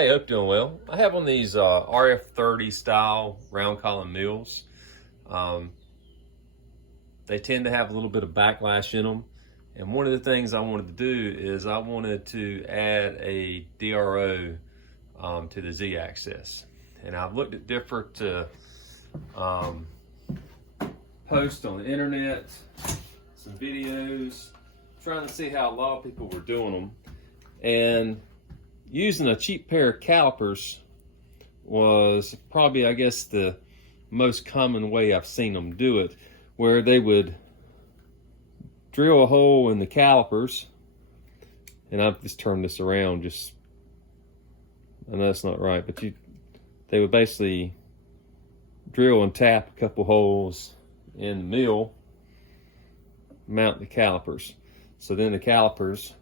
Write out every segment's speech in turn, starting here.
Hey, hope you're doing well. I have one of these RF30 style round column mills. Um, they tend to have a little bit of backlash in them. And one of the things I wanted to do is I wanted to add a DRO to the Z-axis. And I've looked at different posts on the internet, some videos, trying to see how a lot of people were doing them. And using a cheap pair of calipers was probably, I guess, the most common way I've seen them do it, where they would drill a hole in the calipers, and I've just turned this around, I know that's not right, but they would basically drill and tap a couple holes in the mill, mount the calipers. So then the calipers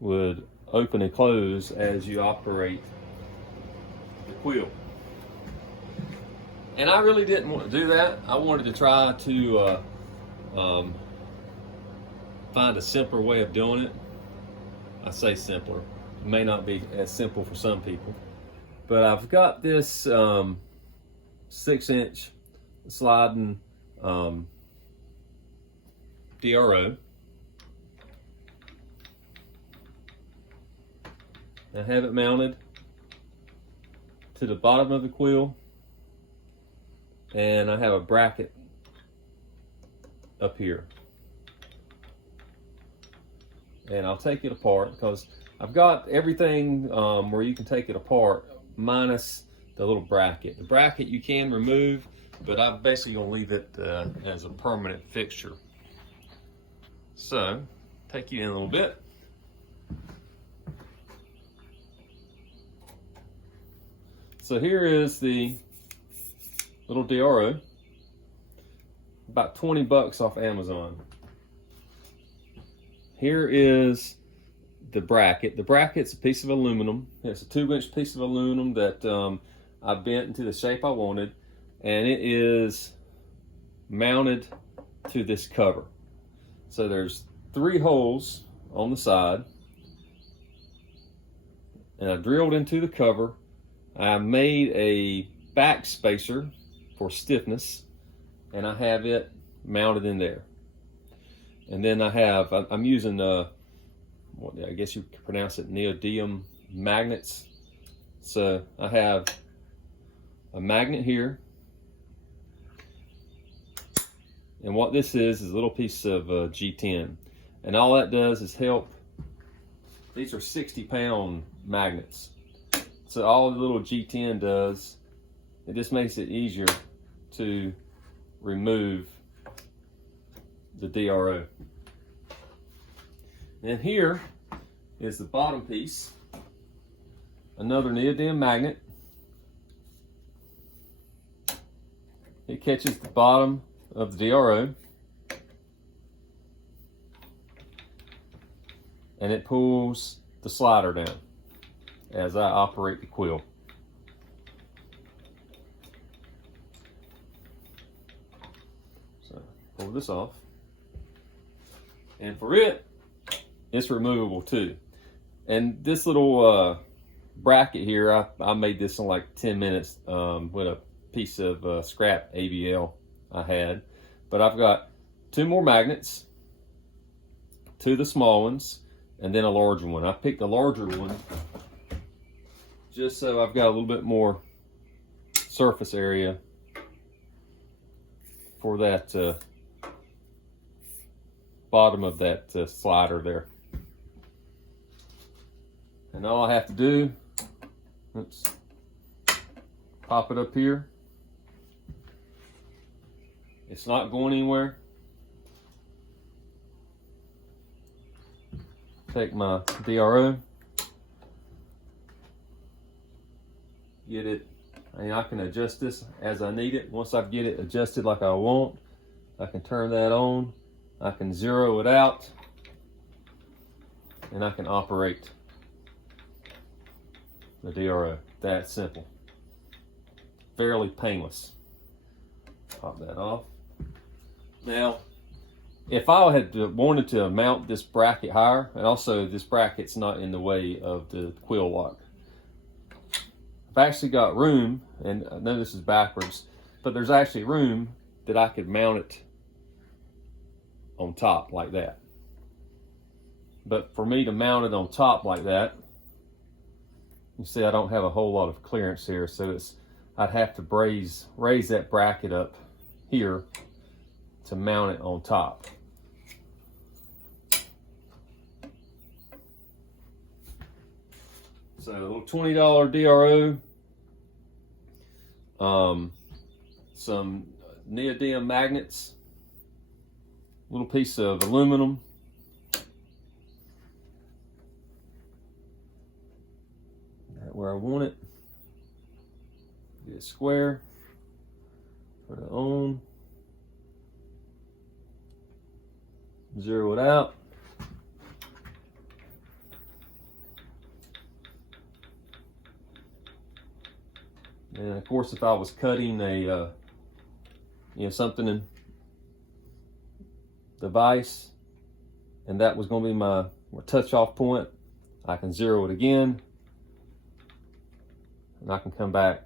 would open and close as you operate the quill. And I really didn't want to do that. I wanted to try to find a simpler way of doing it. I say simpler. It may not be as simple for some people. But I've got this 6-inch sliding DRO. I have it mounted to the bottom of the quill, and I have a bracket up here. And I'll take it apart because I've got everything where you can take it apart minus the little bracket. The bracket you can remove, but I'm basically going to leave it as a permanent fixture. So, take you in a little bit. So here is the little DRO, about 20 bucks off Amazon. Here is the bracket. The bracket's a piece of aluminum. It's a 2-inch piece of aluminum that I bent into the shape I wanted, and it is mounted to this cover. So there's 3 holes on the side, and I drilled into the cover. I made a back spacer for stiffness, and I have it mounted in there. And then I'm using what I guess you could pronounce it, neodymium magnets. So I have a magnet here, and what this is a little piece of G10, and all that does is help. These are 60-pound magnets. So all the little G10 does, it just makes it easier to remove the DRO. And here is the bottom piece, another neodymium magnet. It catches the bottom of the DRO, and it pulls the slider down as I operate the quill. So pull this off, and for it's removable too. And this little bracket here, I made this in like 10 minutes with a piece of scrap ABL I had. But I've got 2 more magnets, 2 of the small ones, and then a larger one. I picked the larger one just so I've got a little bit more surface area for that bottom of that slider there. And all I have to do, pop it up here. It's not going anywhere. Take my DRO, get it, and I can adjust this as I need it. Once I get it adjusted like I want, I can turn that on, I can zero it out, and I can operate the DRO. That simple. Fairly painless. Pop that off. Now, if I had wanted to mount this bracket higher, and also this bracket's not in the way of the quill lock, actually got room, and I know this is backwards, but there's actually room that I could mount it on top like that. But for me to mount it on top like that, you see I don't have a whole lot of clearance here, so I'd have to raise that bracket up here to mount it on top. So a little $20 DRO, some neodymium magnets, a little piece of aluminum, right where I want it. Get it square, put it on, zero it out. And of course, if I was cutting a, something in the vise, and that was going to be my touch-off point, I can zero it again, and I can come back.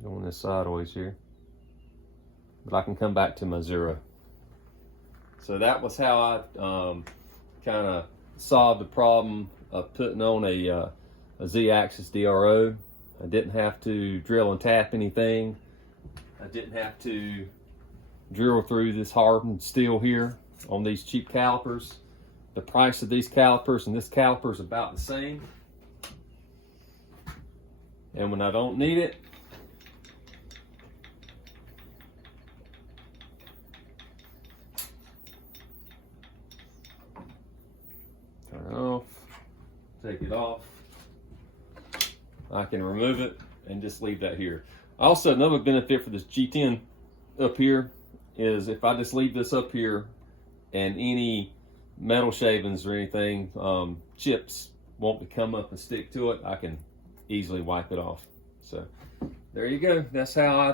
Going this sideways here, but I can come back to my zero. So that was how I kind of solved the problem of putting on a Z-axis DRO. I didn't have to drill and tap anything. I didn't have to drill through this hardened steel here on these cheap calipers. The price of these calipers and this caliper is about the same. And when I don't need it, turn it off, take it off. I can remove it and just leave that here. Also, another benefit for this G10 up here is if I just leave this up here and any metal shavings or anything, chips won't come up and stick to it, I can easily wipe it off. So there you go. That's how I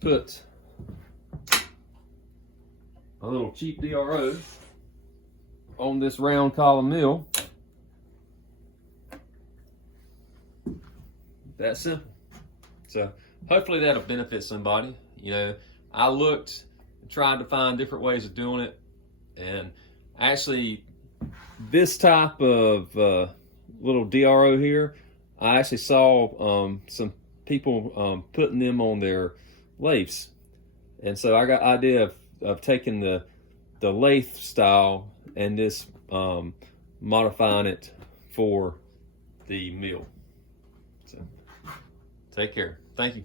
put a little cheap DRO on this round column mill. That simple. So hopefully that'll benefit somebody. I looked, tried to find different ways of doing it, and actually this type of little DRO here, I actually saw some people putting them on their lathes, and so I got the idea of taking the lathe style and just modifying it for the mill. So take care. Thank you.